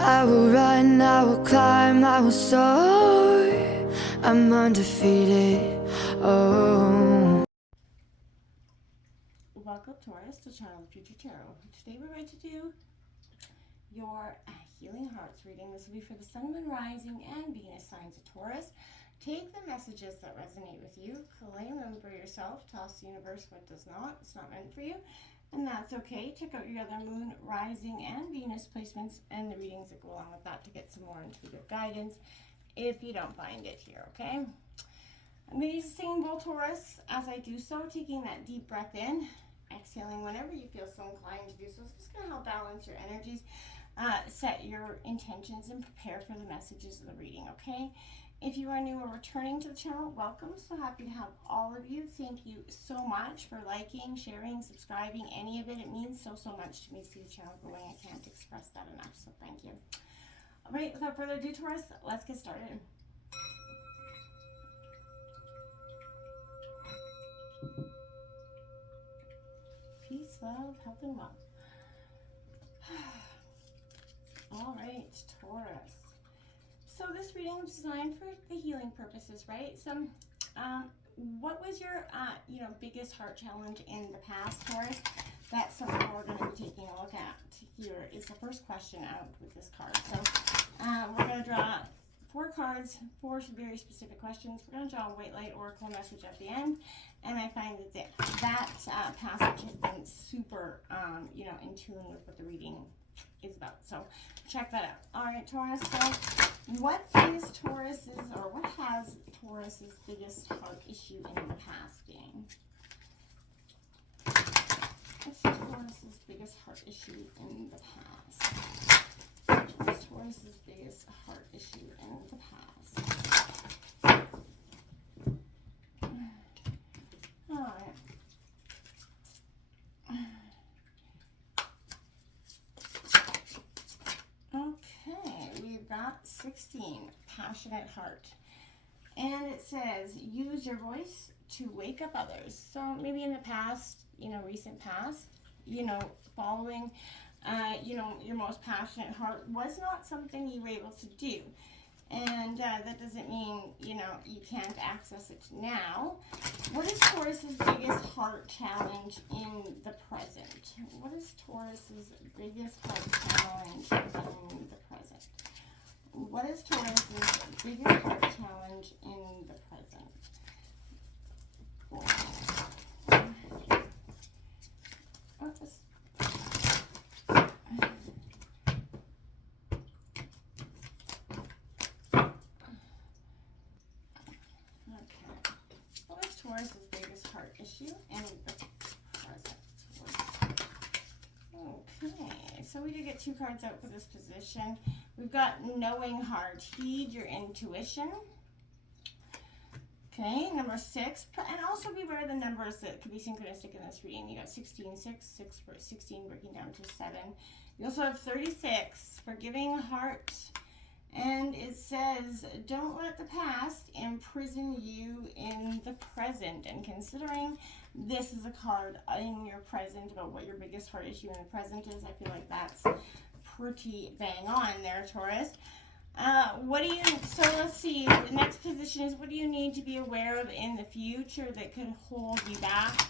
I will run, I will climb, I will soar. I'm undefeated. Oh. Welcome, Taurus, to Channel Future Tarot. Today we're going to do your Healing Hearts reading. This will be for the Sun, Moon, Rising, and Venus signs of Taurus. Take the messages that resonate with you, claim them for yourself, toss the universe what does not. It's not meant for you, and that's okay. Check out your other Moon, Rising, and Venus placements and the readings that go along with that to get some more intuitive guidance if you don't find it here, okay? I'm going to use a singing bowl, Taurus, as I do so, taking that deep breath in, exhaling whenever you feel so inclined to do so. It's just going to help balance your energies, set your intentions, and prepare for the messages of the reading, okay? If you are new or returning to the channel, welcome. So happy to have all of you. Thank you so much for liking, sharing, subscribing, any of it. It means so much to me to see the channel growing. I can't express that enough, so thank you. All right, without further ado, Taurus, let's get started. Peace, love, health, and wealth. All right, Taurus. So this reading is designed for the healing purposes, right? So, what was your, biggest heart challenge in the past, Taurus? That's something we're going to be taking a look at here. Is the first question out with this card. So, we're going to draw 4 cards, 4 very specific questions. We're going to draw a white light oracle message at the end, and I find that passage has been super, in tune with what the reading is about. So check that out. All right, Taurus. So what is Taurus's, or what has Taurus's biggest heart issue in the past, gang? What's Taurus's biggest heart issue in the past? What's Taurus's biggest heart issue in the past? All right. Okay, we've got 16, passionate heart. And it says, use your voice to wake up others. So maybe in the past, recent past, following, your most passionate heart was not something you were able to do. And that doesn't mean, you can't access it now. What is Taurus's biggest heart challenge in the present? What is Taurus's biggest heart challenge in the present? What is Taurus's biggest heart challenge in the present? What is Taurus's biggest heart issue in the present? Okay, so we did get 2 cards out for this position. We've got knowing heart. Heed your intuition. Okay, number 6. And also beware the numbers that could be synchronistic in this reading. You got 16, 16 breaking down to 7. You also have 36, forgiving heart. And it says, don't let the past imprison you in the present. And considering this is a card in your present about what your biggest heart issue in the present is, I feel like that's pretty bang on there, Taurus. So let's see, the next position is, what do you need to be aware of in the future that could hold you back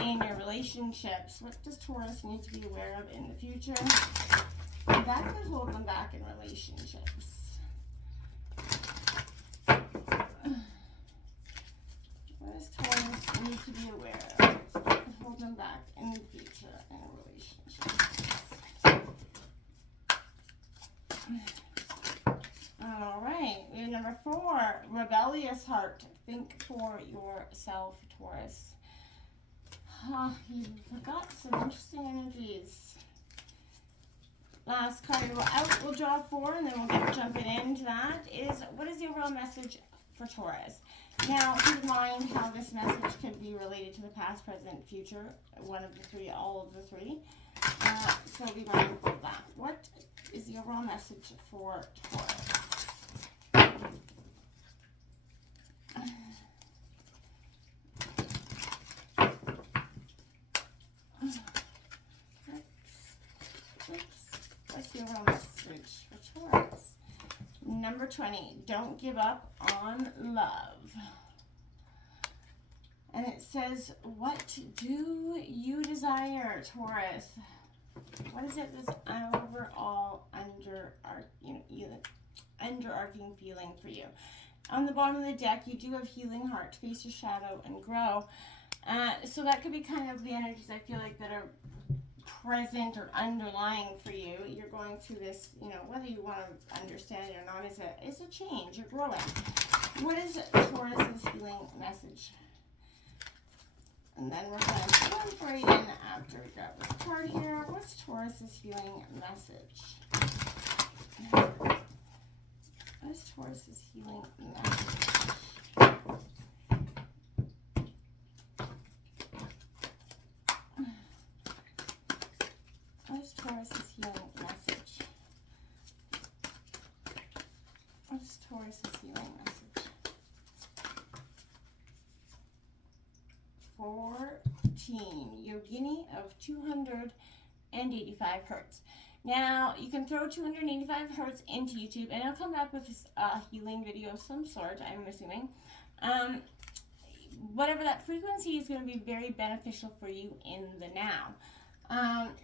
in your relationships? What does Taurus need to be aware of in the future that could hold them back in relationships? What does Taurus need to be aware of that could hold them back in the future in a relationship? All right, we have number 4, rebellious heart. Think for yourself, Taurus. You've got some interesting energies. Last card out, we'll draw 4, and then we'll get jumping into that. Is, what is the overall message for Taurus? Now, keep in mind how this message could be related to the past, present, future, one of the 3, all of the 3. So be mindful of that. What is the overall message for Taurus? What's the overall message for Taurus? Number 20, don't give up on love. And it says, what do you desire, Taurus? What is it, this overall underarching feeling for you? On the bottom of the deck, you do have healing heart, face your shadow, and grow. So that could be kind of the energies I feel like that are present or underlying for you. You're going through this, you know, whether you want to understand it or not, is a change. You're growing. What is Taurus's healing message? And then we're going to jump right in after we grab this card here. What's Taurus's healing message? What is Taurus's healing message? What is Taurus's healing message? What's Taurus's healing message? 14. Yogini of 285 hertz. Now, you can throw 285 hertz into YouTube, and it'll come back with a healing video of some sort, I'm assuming. Whatever that frequency is going to be very beneficial for you in the now.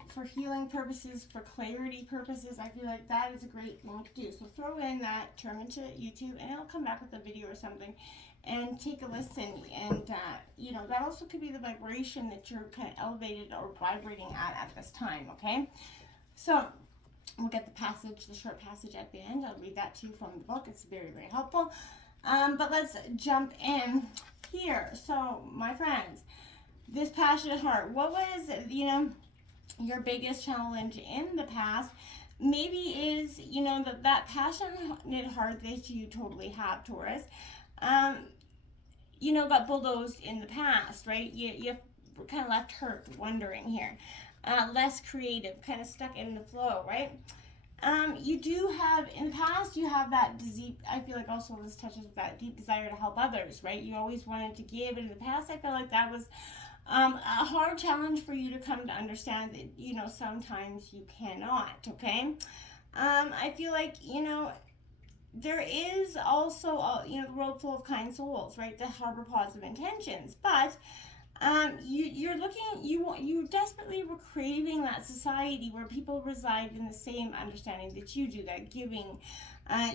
For healing purposes, for clarity purposes, I feel like that is a great thing to do. So throw in that term into YouTube, and it'll come back with a video or something, and take a listen. And, you know, that also could be the vibration that you're kind of elevated or vibrating at this time, okay? So we'll get the passage, the short passage at the end. I'll read that to you from the book. It's very, very helpful. But let's jump in here. So, my friends, this passionate heart, what was, you know, your biggest challenge in the past? Maybe is, you know, that passionate heart that you totally have, Taurus, you know, got bulldozed in the past, right? You kind of left hurt, wondering here. Less creative, kind of stuck in the flow, right? You do have, in the past, you have that deep, I feel like also this touches with that deep desire to help others, right? You always wanted to give, and in the past, I feel like that was a hard challenge for you to come to understand that, you know, sometimes you cannot, okay? I feel like, you know, there is also, you know, the world full of kind souls, right, that harbor positive intentions, but you're looking, you desperately were craving that society where people reside in the same understanding that you do, that giving,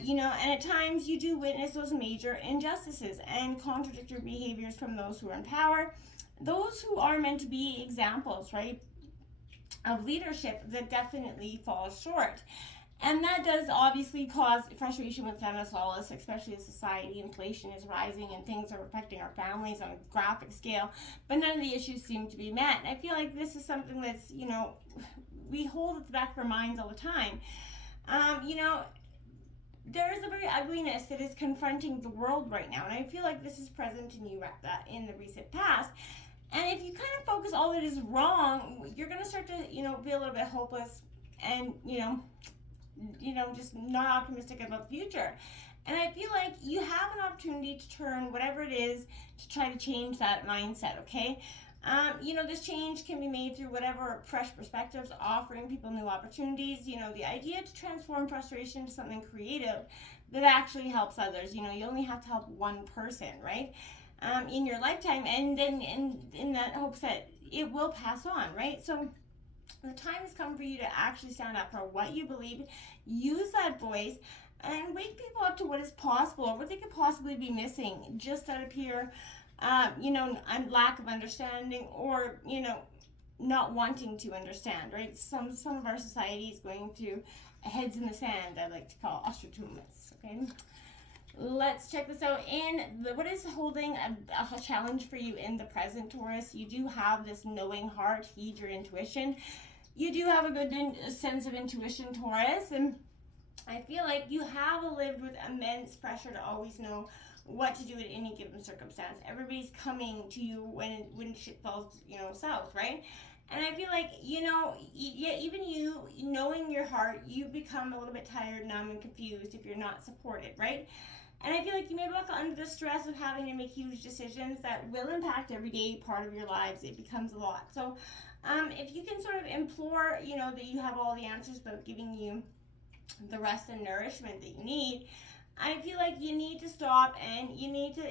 you know, and at times you do witness those major injustices and contradictory behaviors from those who are in power, those who are meant to be examples, right, of leadership that definitely falls short. And that does obviously cause frustration within us all, especially as society. Inflation is rising and things are affecting our families on a graphic scale, but none of the issues seem to be met. And I feel like this is something that's, you know, we hold at the back of our minds all the time. You know, there is a very ugliness that is confronting the world right now, and I feel like this is present in you in the recent past. And if you kind of focus all that is wrong, you're going to start to, you know, be a little bit hopeless and, you know, just not optimistic about the future. And I feel like you have an opportunity to turn whatever it is to try to change that mindset, okay? You know, this change can be made through whatever fresh perspectives, offering people new opportunities. You know, the idea to transform frustration to something creative that actually helps others. You know, you only have to help one person, right? In your lifetime, and then in that hopes that it will pass on, right? So the time has come for you to actually stand up for what you believe, use that voice, and wake people up to what is possible, or what they could possibly be missing just out of pure, you know, lack of understanding, or, you know, not wanting to understand, right? Some of our society is going through heads in the sand, I like to call ostracismus, okay? Let's check this out. What is holding a challenge for you in the present, Taurus? You do have this knowing heart, heed your intuition. You do have a good sense of intuition, Taurus, and I feel like you have lived with immense pressure to always know what to do at any given circumstance. Everybody's coming to you when shit falls, you know, south, right? And I feel like, you know, even you, knowing your heart, you become a little bit tired, numb, and confused if you're not supported, right? And I feel like you may buckle under the stress of having to make huge decisions that will impact every day part of your lives. It becomes a lot. So If you can sort of implore, that you have all the answers without giving you the rest and nourishment that you need, I feel like you need to stop and you need to,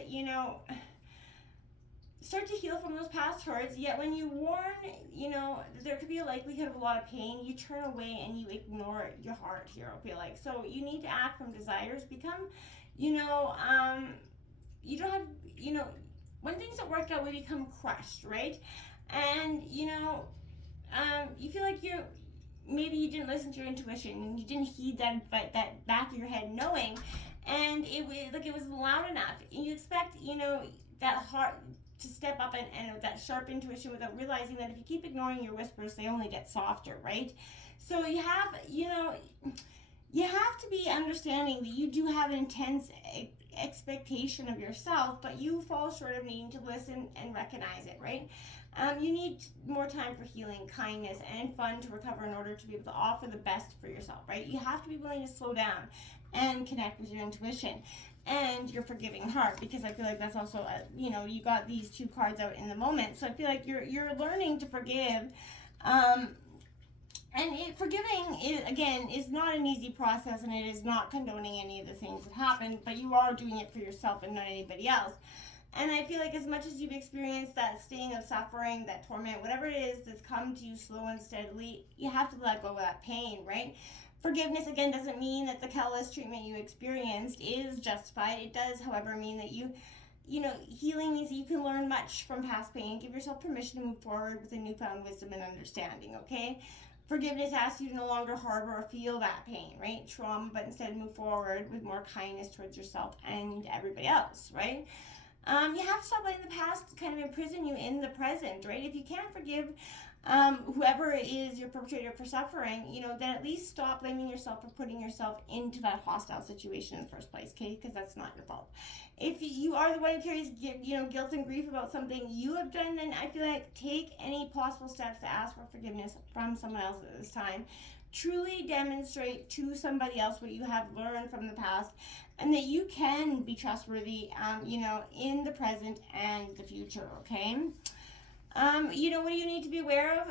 start to heal from those past hurts. Yet when you warn, there could be a likelihood of a lot of pain, you turn away and you ignore your heart here, I feel like. So you need to act from desires. Become, you don't have, when things don't work out, we become crushed, right? And, you feel like maybe you didn't listen to your intuition and you didn't heed that back of your head knowing, and it was loud enough. And you expect, that heart to step up and that sharp intuition without realizing that if you keep ignoring your whispers, they only get softer, right? So you have to be understanding that you do have an intense expectation of yourself, but you fall short of needing to listen and recognize it, right? You need more time for healing, kindness, and fun to recover in order to be able to offer the best for yourself, right? You have to be willing to slow down and connect with your intuition and your forgiving heart, because I feel like that's also, you got these two cards out in the moment. So I feel like you're learning to forgive. Forgiving is not an easy process, and it is not condoning any of the things that happened, but you are doing it for yourself and not anybody else. And I feel like as much as you've experienced that sting of suffering, that torment, whatever it is that's come to you slow and steadily, you have to let go of that pain, right? Forgiveness, again, doesn't mean that the callous treatment you experienced is justified. It does, however, mean that healing means that you can learn much from past pain. Give yourself permission to move forward with a newfound wisdom and understanding, okay? Forgiveness asks you to no longer harbor or feel that pain, right? Trauma, but instead move forward with more kindness towards yourself and everybody else, right? You have to stop letting the past kind of imprison you in the present, right? If you can't forgive whoever is your perpetrator for suffering, then at least stop blaming yourself for putting yourself into that hostile situation in the first place, okay? Because that's not your fault. If you are the one who carries, guilt and grief about something you have done, then I feel like take any possible steps to ask for forgiveness from someone else at this time. Truly demonstrate to somebody else what you have learned from the past, and that you can be trustworthy, in the present and the future, okay? What do you need to be aware of,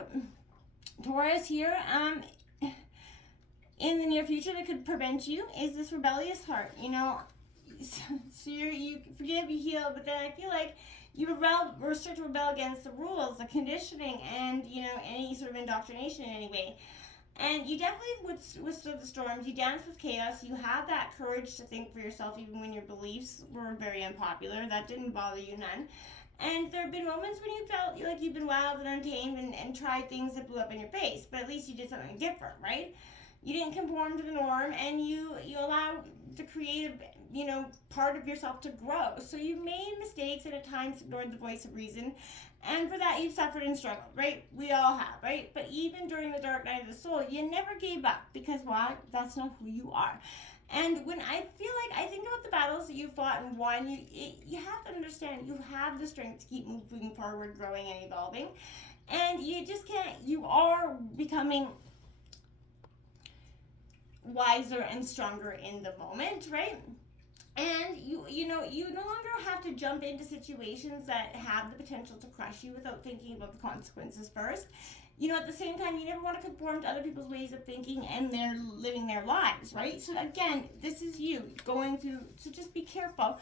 Taurus, here? In the near future that could prevent you is this rebellious heart, So you forgive, you heal, but then I feel like you start to rebel against the rules, the conditioning, and, any sort of indoctrination in any way. And you definitely withstood the storms. You danced with chaos. You had that courage to think for yourself even when your beliefs were very unpopular. That didn't bother you none. And there have been moments when you felt like you've been wild and untamed and tried things that blew up in your face. But at least you did something different, right? You didn't conform to the norm, and you allowed the creative, part of yourself to grow. So you've made mistakes and at times ignored the voice of reason. And for that, you've suffered and struggled, right? We all have, right? But even during the dark night of the soul, you never gave up, because why? That's not who you are. And when I think about the battles that you fought and won, you have to understand you have the strength to keep moving forward, growing and evolving. And you just can't, you are becoming wiser and stronger in the moment, right? And you no longer have to jump into situations that have the potential to crush you without thinking about the consequences first. At the same time, you never want to conform to other people's ways of thinking and they're living their lives, right? So again, this is you going through, so just be careful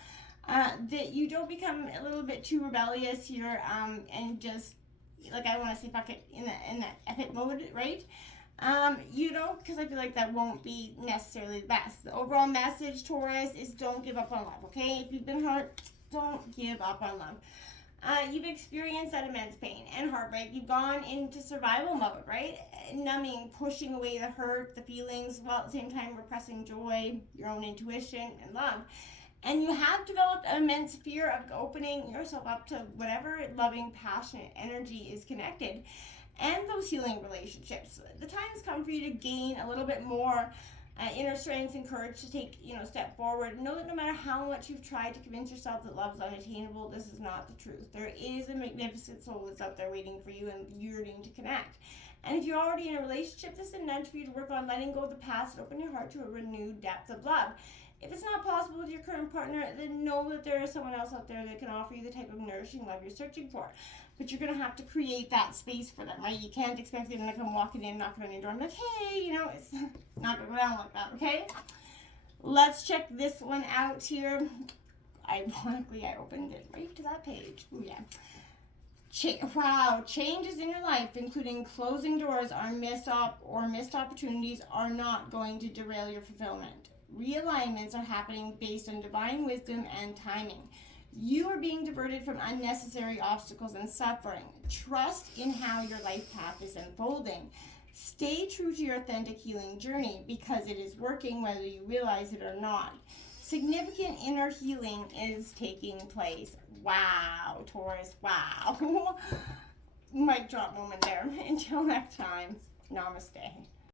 that you don't become a little bit too rebellious here, and just, like, I want to say fuck it in that epic mode, right? Because I feel like that won't be necessarily the best. The overall message, Taurus, is don't give up on love, okay? If you've been hurt, don't give up on love. You've experienced that immense pain and heartbreak. You've gone into survival mode, right? Numbing, pushing away the hurt, the feelings, while at the same time repressing joy, your own intuition, and love. And you have developed an immense fear of opening yourself up to whatever loving, passionate energy is connected, and those healing relationships. The time has come for you to gain a little bit more inner strength and courage to take, step forward. Know that no matter how much you've tried to convince yourself that love is unattainable, this is not the truth. There is a magnificent soul that's out there waiting for you and yearning to connect. And if you're already in a relationship, this is a nudge for you to work on letting go of the past and open your heart to a renewed depth of love. If it's not possible with your current partner, then know that there is someone else out there that can offer you the type of nourishing love you're searching for. But you're going to have to create that space for them, right? You can't expect them to come walking in, knocking on your door, and be like, hey, you know, it's not going to go down like that, okay? Let's check this one out here. Ironically, I opened it right to that page. Ooh, yeah. Wow, changes in your life, including closing doors missed opportunities, are not going to derail your fulfillment. Realignments are happening based on divine wisdom and timing. You are being diverted from unnecessary obstacles and suffering. Trust in how your life path is unfolding. Stay true to your authentic healing journey because it is working whether you realize it or not. Significant inner healing is taking place. Wow, Taurus, wow. Mic drop moment there. Until next time, namaste.